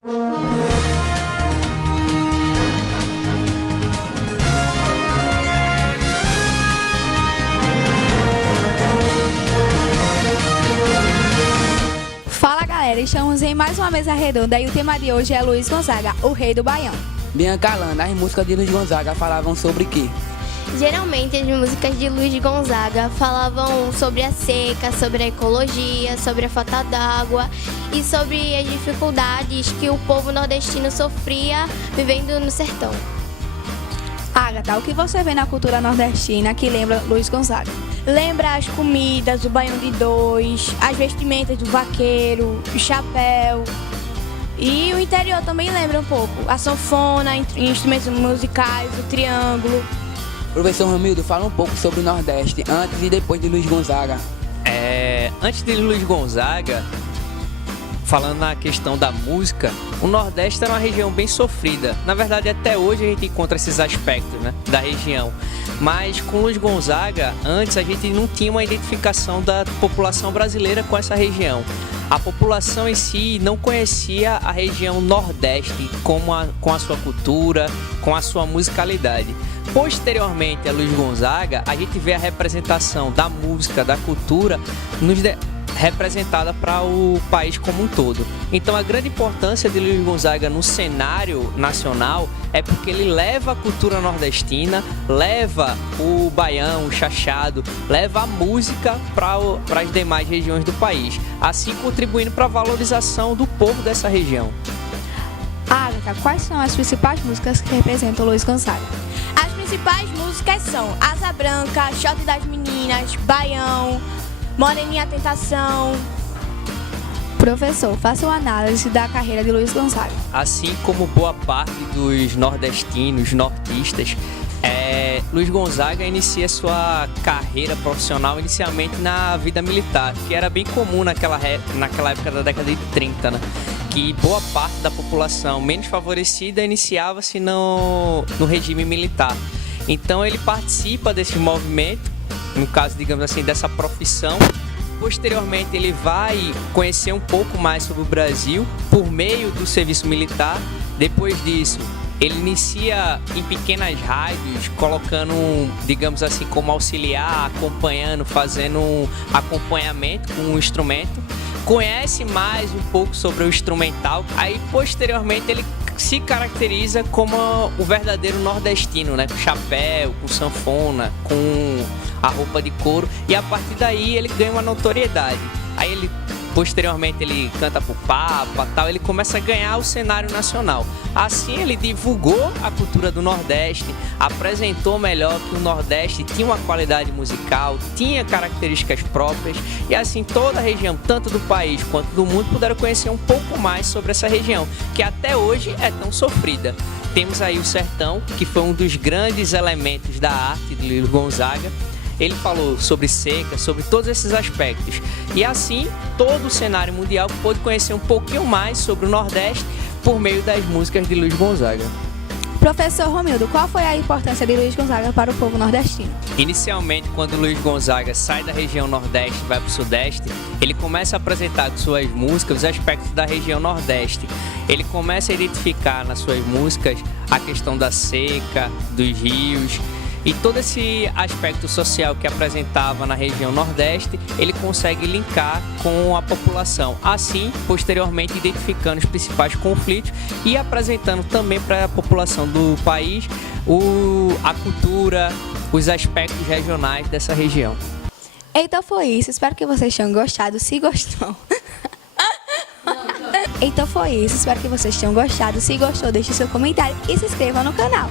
Fala galera, estamos em mais uma mesa redonda e o tema de hoje é Luiz Gonzaga, o rei do Baião. Bianca Lana, as músicas de Luiz Gonzaga falavam sobre o quê? Geralmente as músicas de Luiz Gonzaga falavam sobre a seca, sobre a ecologia, sobre a falta d'água e sobre as dificuldades que o povo nordestino sofria vivendo no sertão. Agatha, o que você vê na cultura nordestina que lembra Luiz Gonzaga? Lembra as comidas, o baião de dois, as vestimentas do vaqueiro, o chapéu. E o interior também lembra um pouco. A sanfona, instrumentos musicais, o triângulo. Professor Romildo, fala um pouco sobre o Nordeste, antes e depois de Luiz Gonzaga. Antes de Luiz Gonzaga, falando na questão da música, o Nordeste era uma região bem sofrida. Na verdade, até hoje a gente encontra esses aspectos, né, da região. Mas com Luiz Gonzaga, antes a gente não tinha uma identificação da população brasileira com essa região. A população em si não conhecia a região Nordeste com a sua cultura, com a sua musicalidade. Posteriormente a Luiz Gonzaga, a gente vê a representação da música, da cultura, representada para o país como um todo. Então a grande importância de Luiz Gonzaga no cenário nacional é porque ele leva a cultura nordestina, leva o baião, o chachado, leva a música para as demais regiões do país, assim contribuindo para a valorização do povo dessa região. Agatha, quais são as principais músicas que representam Luiz Gonzaga? As principais músicas são Asa Branca, Shot das Meninas, Baião, Moreninha Tentação. Professor, faça uma análise da carreira de Luiz Gonzaga. Assim como boa parte dos nordestinos, nortistas, Luiz Gonzaga inicia sua carreira profissional inicialmente na vida militar, que era bem comum naquela época da década de 30, né? Que boa parte da população menos favorecida iniciava-se no regime militar. Então ele participa desse movimento, no caso, digamos assim, dessa profissão. Posteriormente ele vai conhecer um pouco mais sobre o Brasil por meio do serviço militar. Depois disso, ele inicia em pequenas rádios, colocando, digamos assim, como auxiliar, acompanhando, fazendo um acompanhamento com um instrumento. Conhece mais um pouco sobre o instrumental. Aí, posteriormente, ele se caracteriza como o verdadeiro nordestino, né? Com chapéu, com sanfona, com a roupa de couro. E a partir daí ele ganha uma notoriedade. Aí ele, posteriormente, ele canta pro Papa, tal. Ele começa a ganhar o cenário nacional. Assim ele divulgou a cultura do Nordeste, apresentou melhor que o Nordeste tinha uma qualidade musical, tinha características próprias. E assim toda a região, tanto do país quanto do mundo, puderam conhecer um pouco mais sobre essa região, que até hoje é tão sofrida. Temos aí o sertão, que foi um dos grandes elementos da arte de Luiz Gonzaga. Ele falou sobre seca, sobre todos esses aspectos. E assim, todo o cenário mundial pôde conhecer um pouquinho mais sobre o Nordeste por meio das músicas de Luiz Gonzaga. Professor Romildo, qual foi a importância de Luiz Gonzaga para o povo nordestino? Inicialmente, quando Luiz Gonzaga sai da região Nordeste e vai para o Sudeste, ele começa a apresentar com suas músicas os aspectos da região Nordeste. Ele começa a identificar nas suas músicas a questão da seca, dos rios. E todo esse aspecto social que apresentava na região Nordeste, ele consegue linkar com a população. Assim, posteriormente, identificando os principais conflitos e apresentando também para a população do país a cultura, os aspectos regionais dessa região. Então foi isso, espero que vocês tenham gostado. Se gostou... Então foi isso, espero que vocês tenham gostado. Se gostou, deixe seu comentário e se inscreva no canal.